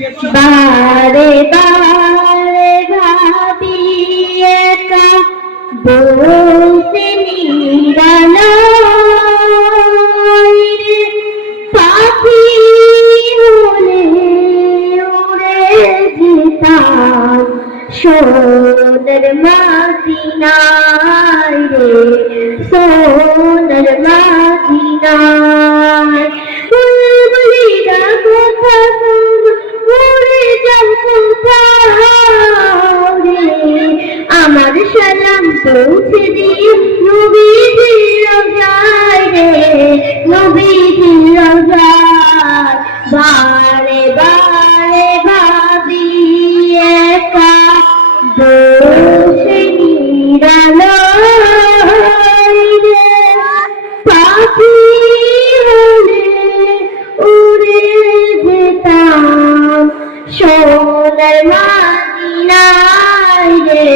বারে বারে ভাবি একা বসে নিরালায় রে, পাখি হলে উড়ে যেতাম সোনার মদিনায় রে, সোনার মদিনায়। বুলবুলিরা কথা উড়ে যাও কোথাও রে, আমার সালাম পৌঁছে দিয়ে নবীজির রওজায় রে, নবীজির রওজায়। বারে বারে ভাবি একা বসে নিরালায় রে, পাখি হলে উড়ে যেতাম সোনার মদিনায় রে,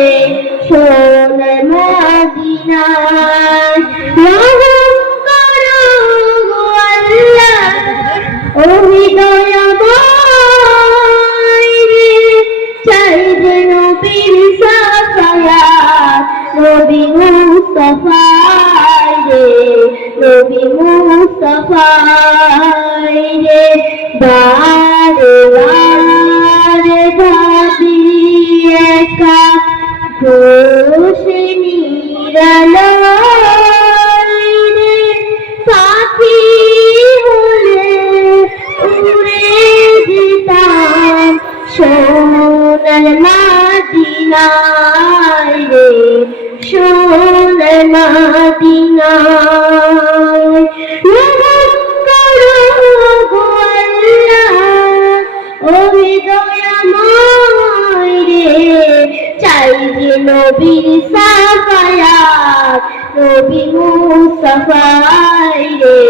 সোনার মদিনায়। রহম করো গো আল্লাহ ও দয়াময় রে, চাই যে নবীর সাফায়াত, নবী মুস্তাফায় রে, নবী মুস্তাফায় রে। বারে বারে ভাবি একা বসে নিরালায় রে, পাখি হলে উড়ে যেতাম সোনার মদিনায় রে, সোনার মদিনায়। রহম করো গো আল্লাহ ও দয়াময় রে, চাই যে নবীর সাফায়াত, নবী মুস্তাফায় রে,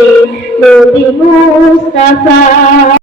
নবী মুস্তাফা।